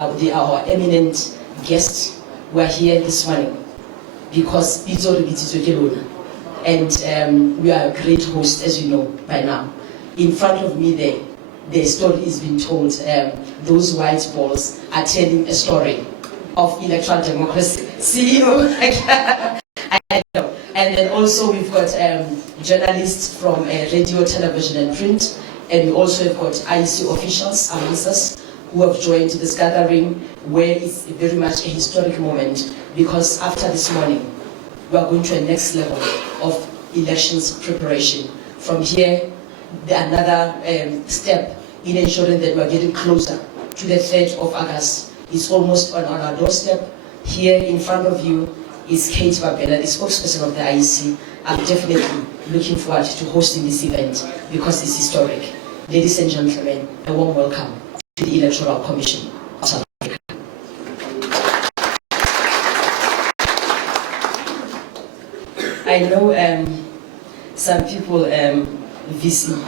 our eminent guests who are here this morning, because it's already and we are a great host, as you know by now. In front of me there, the story is being told. Those white balls are telling a story of electoral democracy. See you. I know. And then also we've got journalists from radio, television, and print, and we also have got IEC officials, announcers, who have joined this gathering, where it's very much a historic moment, because after this morning, we are going to a next level of elections preparation. From here, another step in ensuring that we are getting closer to the 3rd of August. It's almost on our doorstep. Here in front of you is Kate Babella, the spokesperson of the IEC. I'm definitely looking forward to hosting this event because it's historic. Ladies and gentlemen, a warm welcome to the Electoral Commission of South Africa. I know some people VC.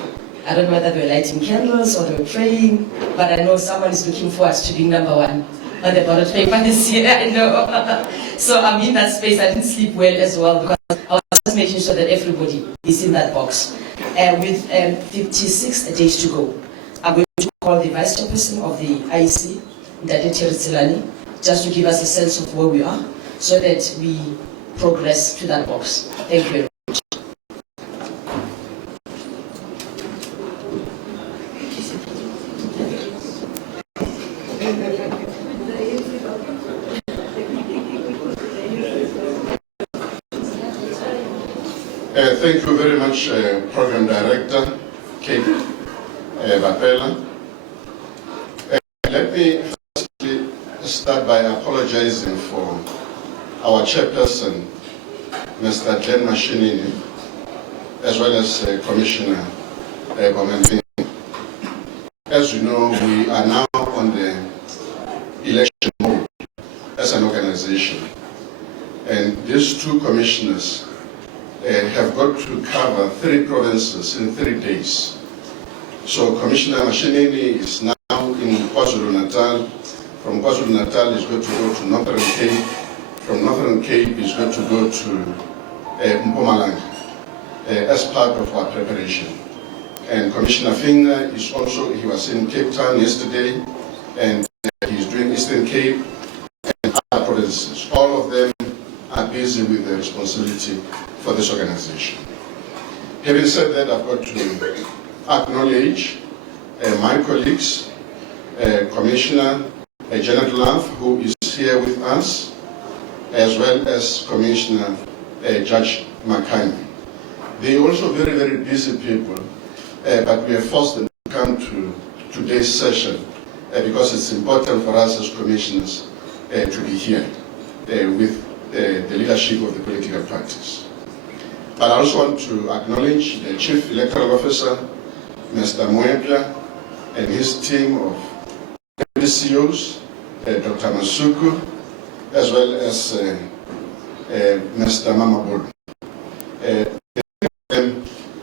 I don't know whether they were lighting candles or they were praying, but I know someone is looking forward to being number 1 on the ballot paper this year. I know. So I'm in that space. I didn't sleep well as well because I was just making sure that everybody is in that box. With 56 days to go, I'm going to call the Vice Chairperson of the IEC, Ndadete Ritsilani, just to give us a sense of where we are so that we progress to that box. Thank you very much. Thank you very much, Program Director, Kate Babella. Let me firstly start by apologizing for our chairperson, Mr. Glenn Mashinini, as well as Commissioner Bomenting. As you know, we are now on the election mode as an organization, and these two commissioners have got to cover 3 provinces in 3 days. So Commissioner Mashinini is now in KwaZulu-Natal. From KwaZulu-Natal, he's going to go to Northern Cape. From Northern Cape, he's going to go to Mpumalanga as part of our preparation. And Commissioner Finger is also, he was in Cape Town yesterday, and he's doing Eastern Cape and other provinces. All of them are busy with the responsibility for this organization. Having said that, I've got to acknowledge my colleagues, Commissioner Janet Love, who is here with us, as well as Commissioner Judge Makani. They are also very, very busy people, but we have forced them to come to today's session because it's important for us as commissioners to be here with the leadership of the political parties. But I also want to acknowledge the Chief Electoral Officer, Mr. Moepia, and his team of DCOs, Dr. Masuku, as well as Mr. Mamabolo.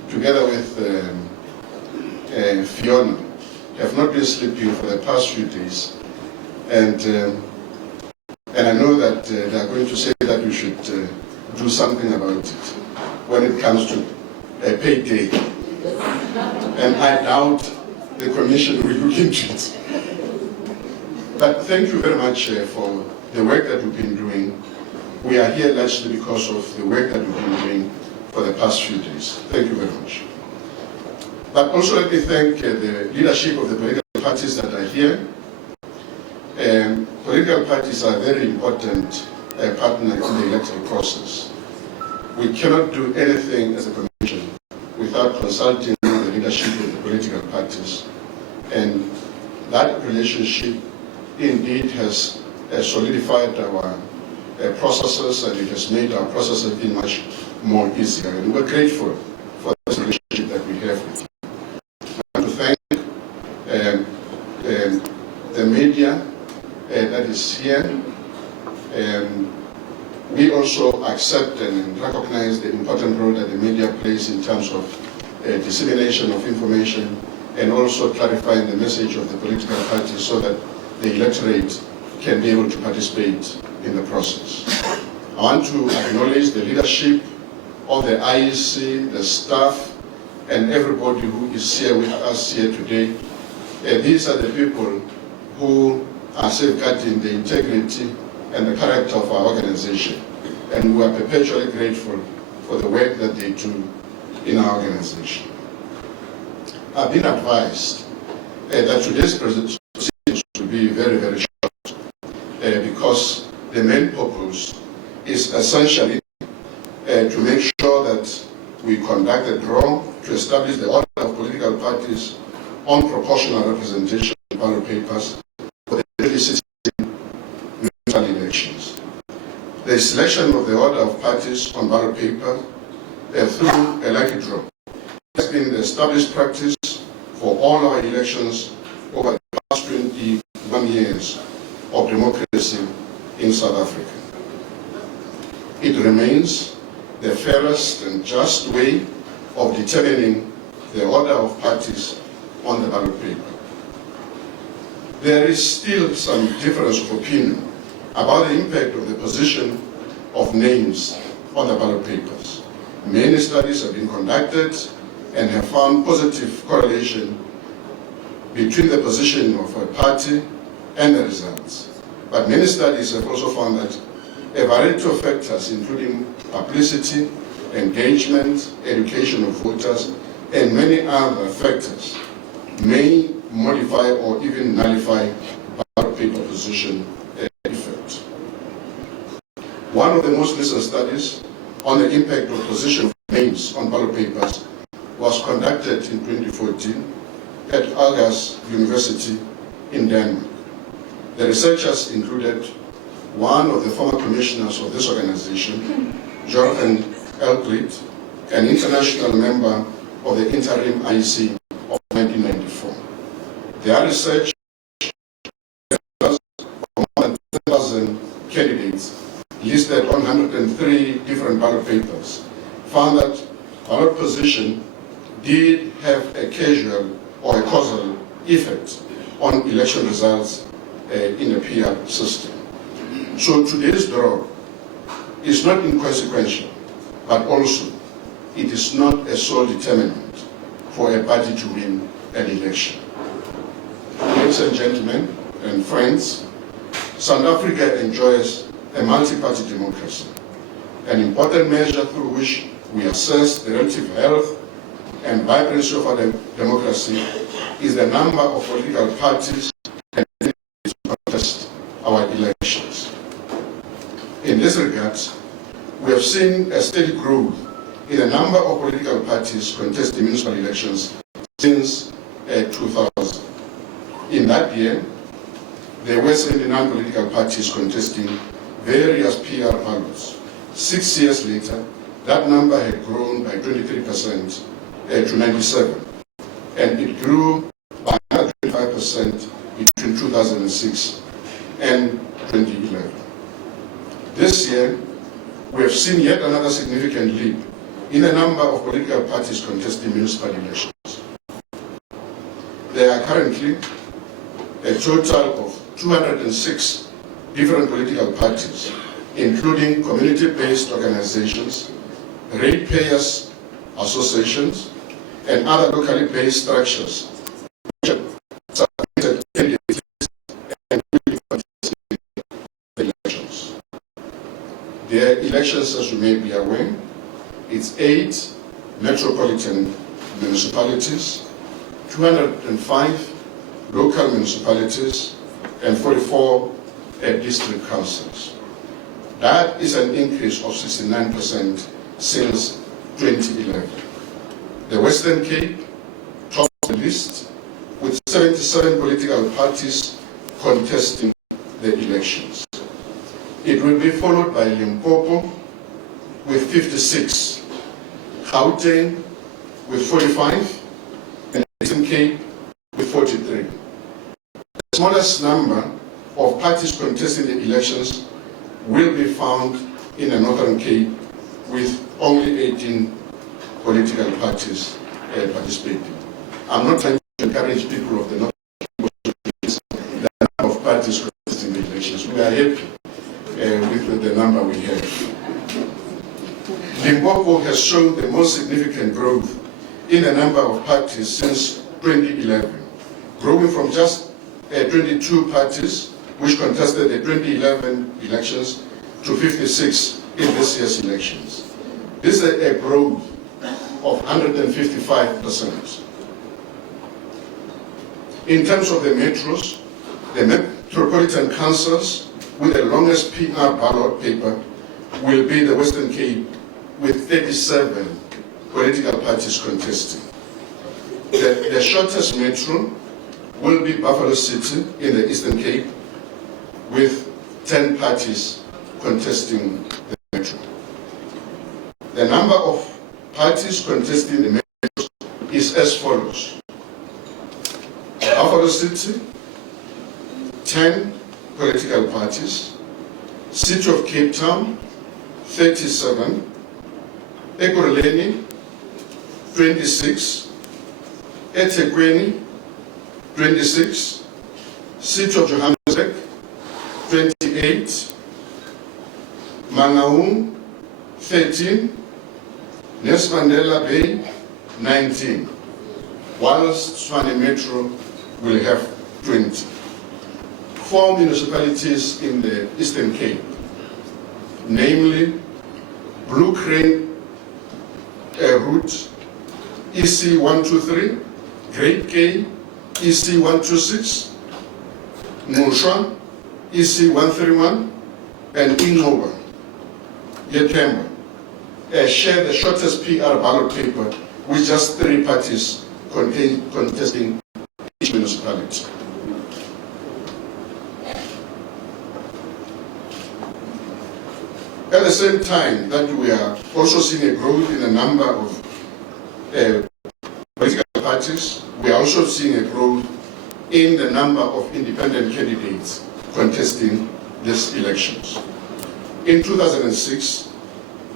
Together with Fiona, have not been sleeping for the past few days, and I know that they are going to say that we should do something about it when it comes to payday, and I doubt the Commission will look into it. But thank you very much for the work that we've been doing. We are here largely because of the work that we've been doing for the past few days. Thank you very much. But also let me thank the leadership of the political parties that are here. Political parties are a very important partner in the electoral process. We cannot do anything as a commission without consulting the leadership of the political parties. And that relationship indeed has solidified our processes, and it has made our processes be much more easier. And we're grateful for this relationship that we have with you. I want to thank the media that is here. We also accept and recognize the important role that the media plays in terms of dissemination of information and also clarifying the message of the political parties so that the electorate can be able to participate in the process. I want to acknowledge the leadership of the IEC, the staff, and everybody who is here with us here today. These are the people who are safeguarding the integrity and the character of our organization. And we are perpetually grateful for the work that they do in our organization. I've been advised that today's presentation should be very, very short because the main purpose is essentially to make sure that we conduct a draw to establish the order of political parties on proportional representation in ballot papers for the 2016 municipal elections. The selection of the order of parties on ballot paper through a lucky draw has been the established practice for all our elections over the past 21 years of democracy in South Africa. It remains the fairest and just way of determining the order of parties on the ballot paper. There is still some difference of opinion about the impact of the position of names on the ballot papers. Many studies have been conducted and have found positive correlation between the position of a party and the results. But many studies have also found that a variety of factors, including publicity, engagement, education of voters, and many other factors, may modify or even nullify ballot paper position effect. One of the most recent studies on the impact of position of names on ballot papers was conducted in 2014 at Aarhus University in Denmark. The researchers included one of the former commissioners of this organization, Jonathan Elklit, an international member of the interim IEC of 1994. Their research of more than 10,000 candidates listed on 103 different ballot papers found that ballot position did have a causal or a causal effect on election results in a PR system. So today's draw is not inconsequential, but also it is not a sole determinant for a party to win an election. Ladies and gentlemen and friends, South Africa enjoys a multi-party democracy. An important measure through which we assess the relative health and vibrancy of our democracy is the number of political parties and candidates to contest our elections. In this regard, we have seen a steady growth in the number of political parties contesting municipal elections since 2000. In that year, there were 79 political parties contesting various PR ballots. 6 years later, that number had grown by 23% to 97, and it grew by another 25% between 2006 and 2011. This year, we have seen yet another significant leap in the number of political parties contesting municipal elections. There are currently a total of 206 different political parties, including community-based organizations, ratepayers associations, and other locally based structures which have submitted candidates and will participate in the elections. The elections, as you may be aware, it's 8 metropolitan municipalities, 205 local municipalities, and 44 district councils. That is an increase of 69% since 2011. The Western Cape tops the list with 77 political parties contesting the elections. It will be followed by Limpopo with 56, Gauteng with 45, and the Eastern Cape with 43. The smallest number of parties contesting the elections will be found in the Northern Cape with only 18 political parties participating. I'm not trying to encourage people of the Northern Cape to increase the number of parties we are happy with the number we have. Limpopo has shown the most significant growth in the number of parties since 2011, growing from just 22 parties which contested the 2011 elections to 56 in this year's elections. This is a growth of 155%. In terms of the metros, the metropolitan councils with the longest PR ballot paper will be the Western Cape with 37 political parties contesting. The shortest metro will be Buffalo City in the Eastern Cape with 10 parties contesting the metro. The number of parties contesting the metro is as follows. Buffalo City, 10 political parties. City of Cape Town, 37. Ekurhuleni, 26. eThekwini, 26. City of Johannesburg, 28. Mangaung, 13. Nelson Mandela Bay, 19. Whilst Tshwane Metro will have 20. 4 municipalities in the Eastern Cape, namely Blue Crane Route, EC 123, Great K, EC 126, Mushwa, EC 131, and Ingoba, Yetemba, share the shortest PR ballot paper with just 3 parties contesting each municipality. At the same time that we are also seeing a growth in the number of political parties, we are also seeing a growth in the number of independent candidates contesting these elections. In 2006,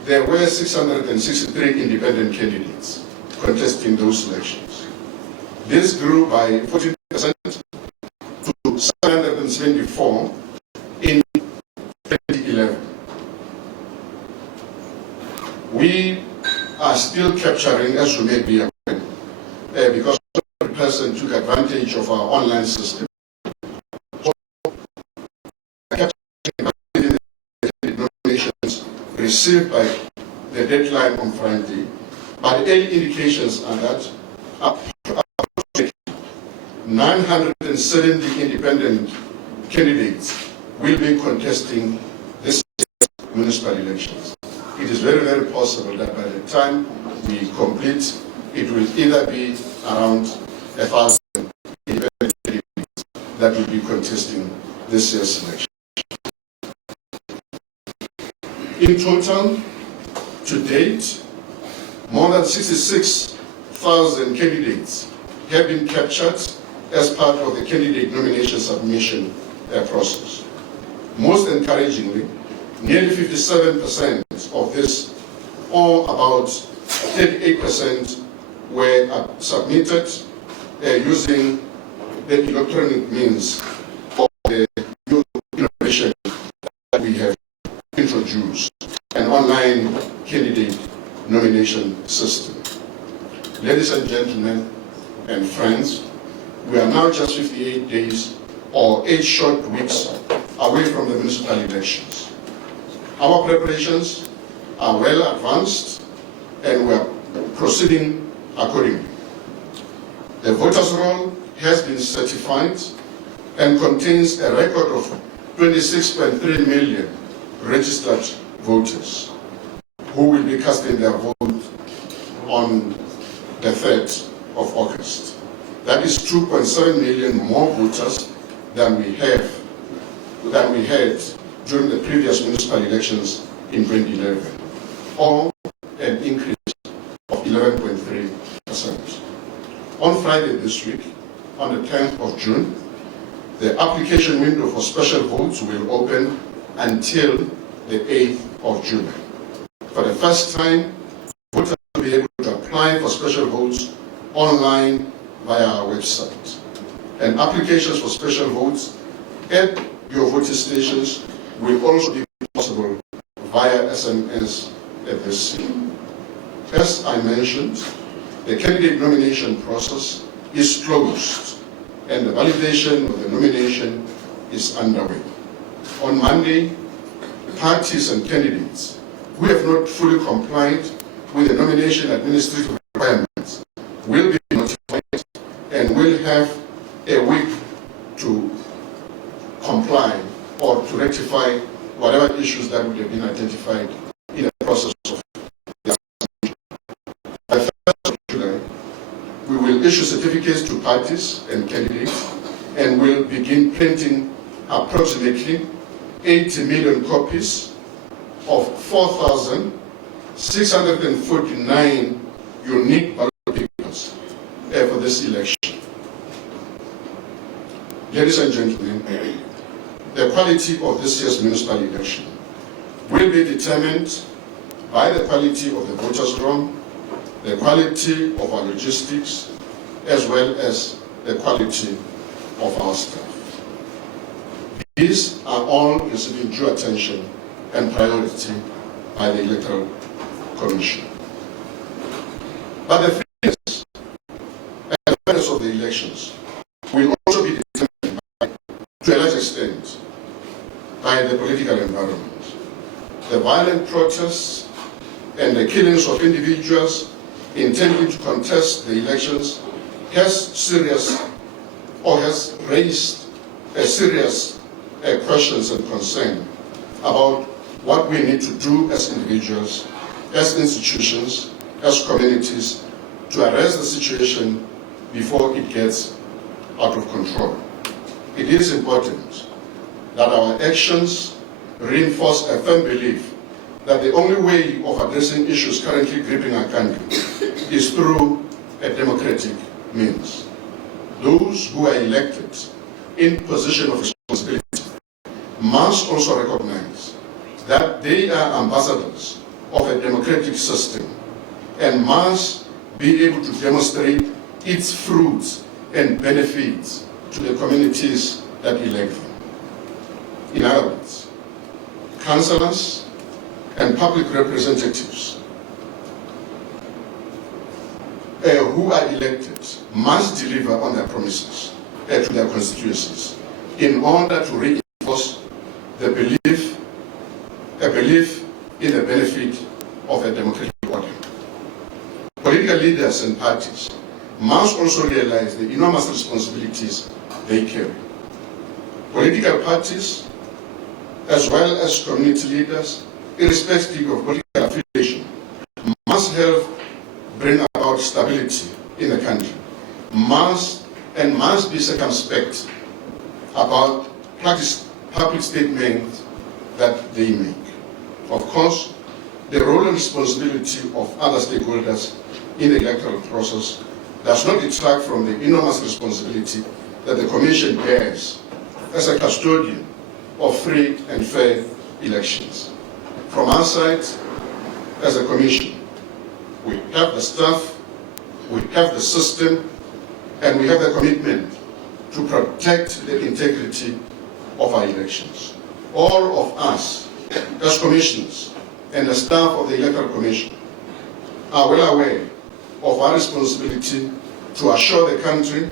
there were 663 independent candidates contesting those elections. This grew by 14% to 774 in 2011. We are still capturing, as you may be aware, because every person took advantage of our online system. Capturing the nominations received by the deadline on Friday, but early indications are that 970 independent candidates will be contesting this municipal elections. It is very, very possible that by the time we complete, it will either be around 1,000 independent candidates that will be contesting this year's election. In total, to date, more than 66,000 candidates have been captured as part of the candidate nomination submission process. Most encouragingly, nearly 57% of this, or about 38%, were submitted using the electronic means of the new innovation that we have introduced, an online candidate nomination system. Ladies and gentlemen and friends, we are now just 58 days or 8 short weeks away from the municipal elections. Our preparations are well advanced and we are proceeding accordingly. The voters' roll has been certified and contains a record of 26.3 million registered voters who will be casting their vote on the 3rd of August. That is 2.7 million more voters than we had during the previous municipal elections in 2011, or an increase of 11.3%. On Friday this week, on the 10th of June, the application window for special votes will open until the 8th of June. For the first time, voters will be able to apply for special votes online via our website. And applications for special votes at your voting stations will also be possible via SMS at this scene. As I mentioned, the candidate nomination process is closed and the validation of the nomination is underway. On Monday, parties and candidates who have not fully complied with the nomination administrative requirements will be notified and will have a week to comply or to rectify whatever issues that would have been identified in the process of the submission. By 1st of July, we will issue certificates to parties and candidates and will begin printing approximately 80 million copies of 4,649 unique ballot papers for this election. Ladies and gentlemen, the quality of this year's municipal election will be determined by the quality of the voters' roll, the quality of our logistics, as well as the quality of our staff. These are all receiving due attention and priority by the Electoral Commission. But the fairness and fairness of the elections will also be determined to a large extent by the political environment. The violent protests and the killings of individuals intending to contest the elections has raised a serious questions and concern about what we need to do as individuals, as institutions, as communities to arrest the situation before it gets out of control. It is important that our actions reinforce a firm belief that the only way of addressing issues currently gripping our country is through a democratic means. Those who are elected in position of responsibility must also recognize that they are ambassadors of a democratic system and must be able to demonstrate its fruits and benefits to the communities that elect them. In other words, councillors and public representatives who are elected must deliver on their promises to their constituencies in order to reinforce a belief in the benefit of a democratic order. Political leaders and parties must also realize the enormous responsibilities they carry. Political parties, as well as community leaders, irrespective of political affiliation, must help bring about stability in the country, must be circumspect about public statements that they make. Of course, the role and responsibility of other stakeholders in the electoral process does not detract from the enormous responsibility that the Commission bears as a custodian of free and fair elections. From our side, as a Commission, we have the staff, we have the system, and we have the commitment to protect the integrity of our elections. All of us, as commissioners and the staff of the Electoral Commission, are well aware of our responsibility to assure the country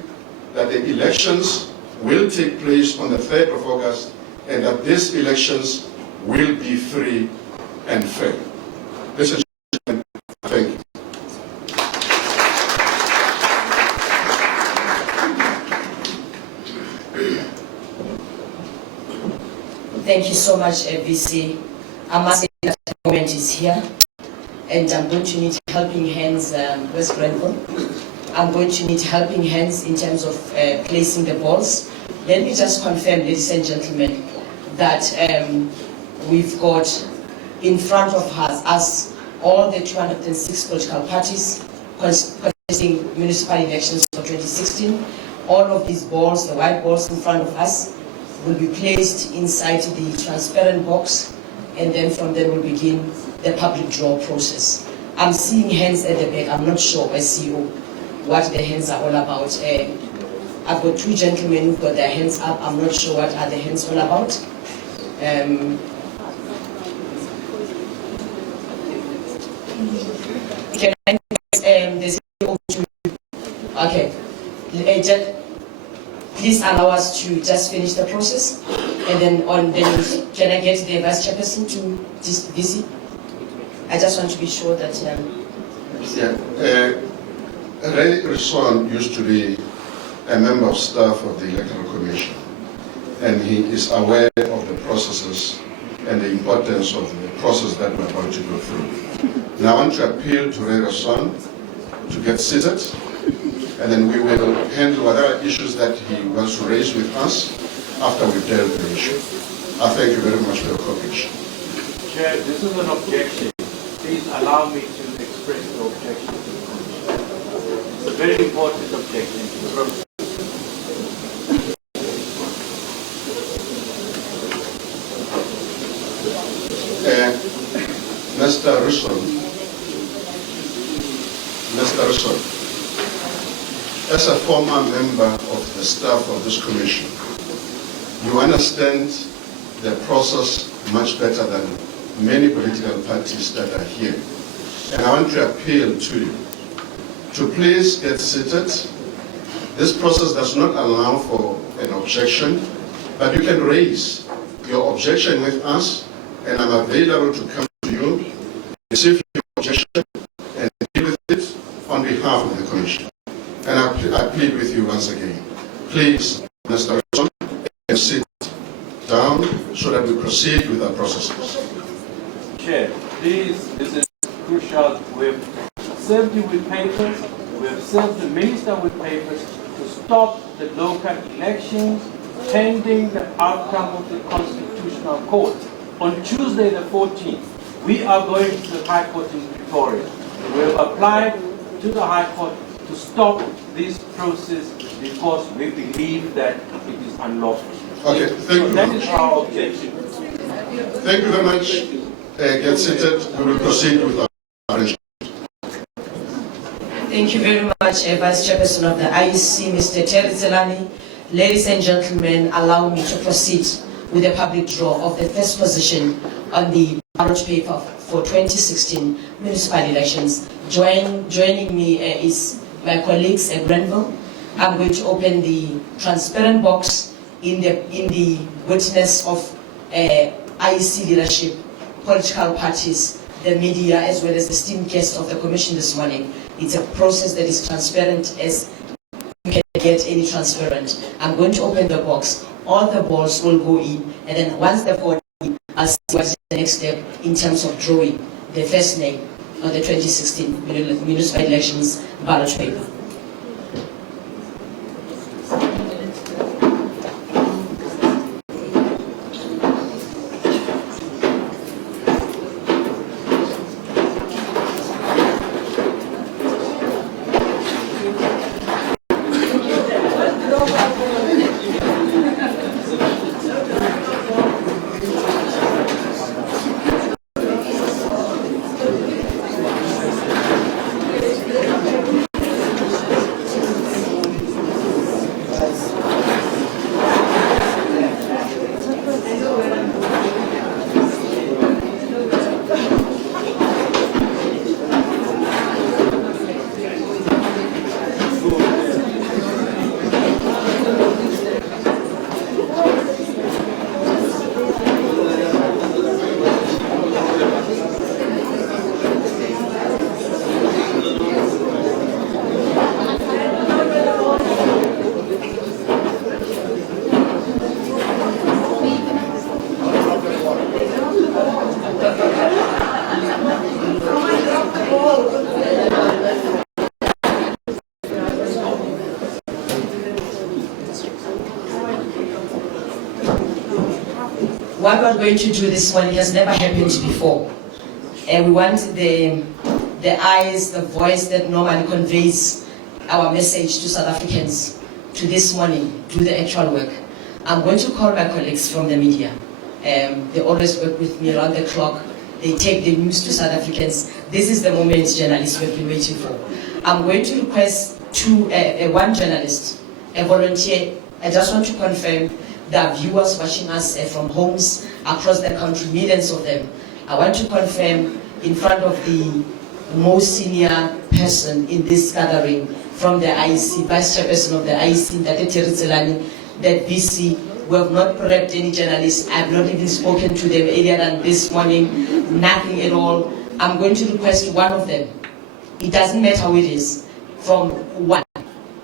that the elections will take place on the 3rd of August and that these elections will be free and fair. Mr. Chairman, thank you. Thank you so much, VC. I must say that the moment is here, and I'm going to need helping hands, West Grenville. I'm going to need helping hands in terms of placing the balls. Let me just confirm, ladies and gentlemen, that we've got in front of us all the 206 political parties contesting municipal elections for 2016. All of these balls, the white balls in front of us, will be placed inside the transparent box, and then from there we'll begin the public draw process. I'm seeing hands at the back. I'm not sure, as CEO, what the hands are all about. I I've got two gentlemen who've got their hands up. I'm not sure what are the hands all about. Can I, there's okay. Please allow us to just finish the process, and then can I get the vice chairperson to just visit? I just want to be sure that. Ray Risson used to be a member of staff of the Electoral Commission, and he is aware of the processes and the importance of the process that we're about to go through. Now I want to appeal to Ray Risson to get seated, and then we will handle whatever issues that he wants to raise with us after we've dealt with the issue. I thank you very much for your cooperation. Chair, this is an objection. Please allow me to express the objection to the Commission. It's a very important objection to the process. Mr. Risson, as a former member of the staff of this commission, you understand the process much better than many political parties that are here. And I want to appeal to you to please get seated. This process does not allow for an objection, but you can raise your objection with us, and I'm available to come to you, receive your objection, and deal with it on behalf of the Commission. And I plead with you once again, please, Mr. Risson, sit down so that we proceed with our processes. Chair, please, this is crucial. We've served you with papers, we have served the Minister with papers to stop the local elections pending the outcome of the Constitutional Court. On Tuesday the 14th, we are going to the High Court in Pretoria. We have applied to the High Court to stop this process because we believe that it is unlawful. Okay, thank you very much. That is our objection. Thank you very much. Get seated. We will proceed with our arrangement. Thank you very much, Vice Chairperson of the IEC, Mr. Terry Zelani. Ladies and gentlemen, allow me to proceed with the public draw of the first position on the ballot paper for 2016 municipal elections. Joining me is my colleagues at Grenville. I'm going to open the transparent box in the witness of IEC leadership, political parties, the media, as well as the esteemed guest of the Commission this morning. It's a process that is transparent as you can get any transparent. I'm going to open the box. All the balls will go in, and then once they've gone in, I'll see what's the next step in terms of drawing the first name on the 2016 municipal elections ballot paper. What we're going to do this morning has never happened before. And we want the eyes, the voice that normally conveys our message to South Africans to this morning, do the actual work. I'm going to call my colleagues from the media. They always work with me around the clock. They take the news to South Africans. This is the moment journalists have been waiting for. I'm going to request one journalist a volunteer. I just want to confirm there are viewers watching us from homes across the country, millions of them. I want to confirm in front of the most senior person in this gathering from the IEC, Vice Chairperson of the IEC, that BC, we have not prepped any journalists. I have not even spoken to them earlier than this morning, nothing at all. I'm going to request one of them. It doesn't matter who it is, from one.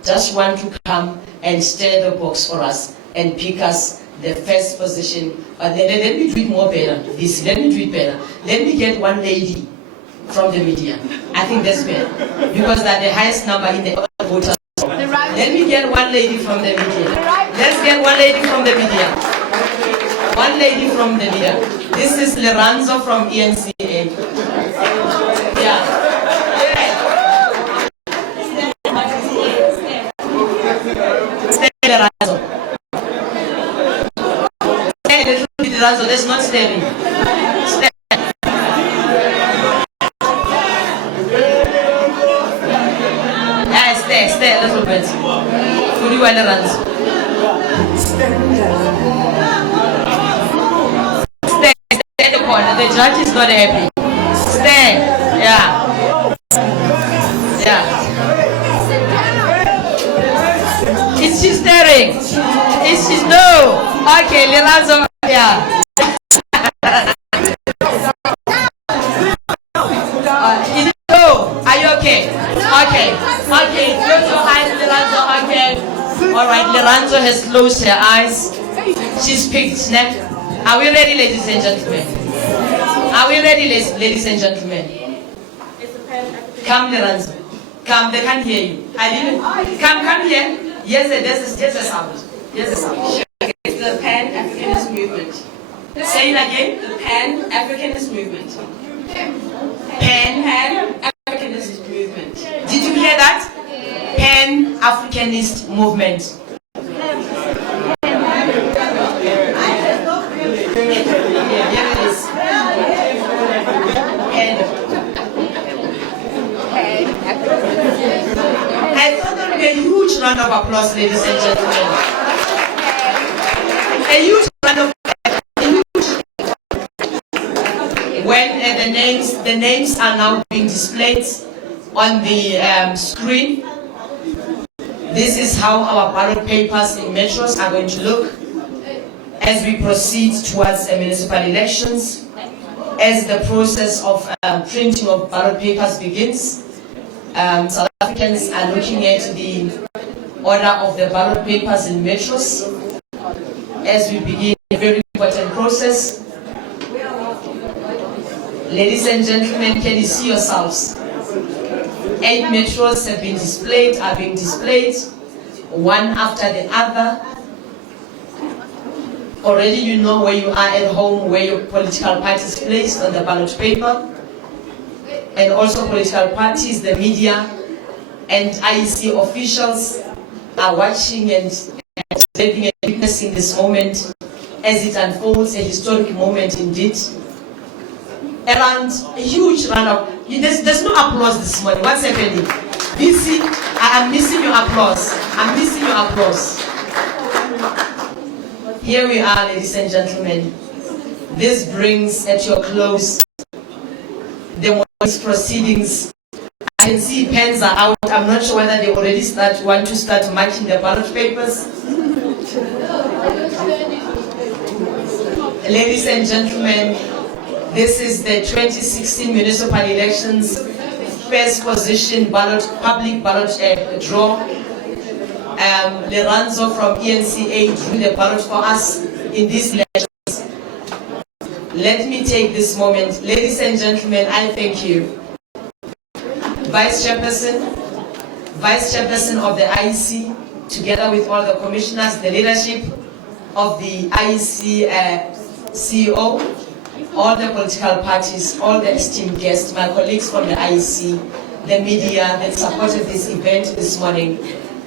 Just one to come and stir the box for us and pick us the first position. Let me do it more better. Let me do it better. Let me get one lady from the media. I think that's better. Because they're the highest number in the voters. Let me get one lady from the media. Let's get one lady from the media. One lady from the media. This is Lorenzo from ENCA. Yeah. Lorenzo. Stay a little bit, Lorenzo. That's not staring. Stay. Stay a little bit. Could you Lorenzo? Stay in the corner. The judge is not happy. Stay. Yeah. Yeah. Is she staring? Is she no? Okay, Lorenzo. Yeah. Is it no? Are you okay? Okay. Okay. Close your eyes, Lorenzo. Okay. All right. Lorenzo has closed her eyes. She's picked neck. Are we ready, ladies and gentlemen? Are we ready, ladies and gentlemen? Come, Lorenzo. Come. They can't hear you. I didn't. Come here. Yes, there's a sound. Yes, a sound. It's the Pan-Africanist movement. Say it again. The Pan-Africanist movement. Pan-Africanist movement. Did you hear that? Pan-Africanist movement. I thought there would be a huge round of applause, ladies and gentlemen. A huge round of applause. When the names are now being displayed on the screen, this is how our ballot papers in metros are going to look as we proceed towards municipal elections. As the process of printing of ballot papers begins, South Africans are looking at the order of the ballot papers in metros as we begin a very important process. Ladies and gentlemen, can you see yourselves? 8 metros have been displayed, are being displayed, one after the other. Already you know where you are at home, where your political party is placed on the ballot paper. And also political parties, the media, and IEC officials are watching and living and witnessing this moment as it unfolds, a historic moment indeed. Around a huge round of, there's no applause this morning. What's happening? BC, I'm missing your applause. I'm missing your applause. Here we are, ladies and gentlemen. This brings at your close the proceedings. I can see pens are out. I'm not sure whether they already want to start marking the ballot papers. Ladies and gentlemen, this is the 2016 municipal elections first position ballot, public ballot draw. Lorenzo from ENCA drew the ballot for us in these elections. Let me take this moment. Ladies and gentlemen, I thank you. Vice Chairperson of the IEC, together with all the commissioners, the leadership of the IEC CEO, all the political parties, all the esteemed guests, my colleagues from the IEC, the media that supported this event this morning.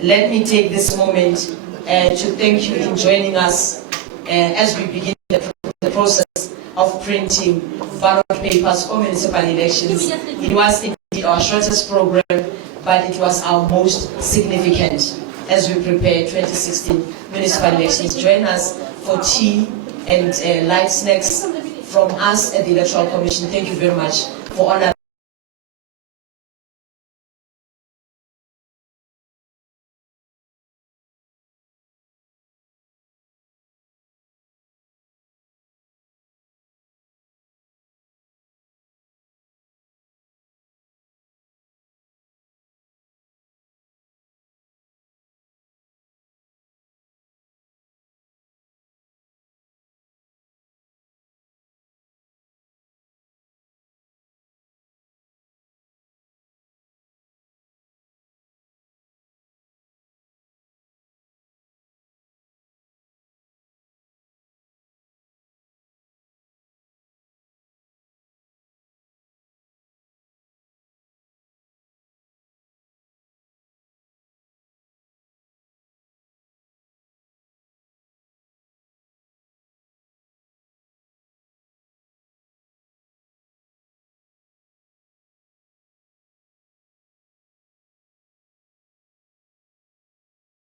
Let me take this moment to thank you in joining us as we begin the process of printing ballot papers for municipal elections. It was indeed our shortest program, but it was our most significant. as we prepare 2016 municipal elections. Join us for tea and light snacks from us at the Electoral Commission. Thank you very much for honoring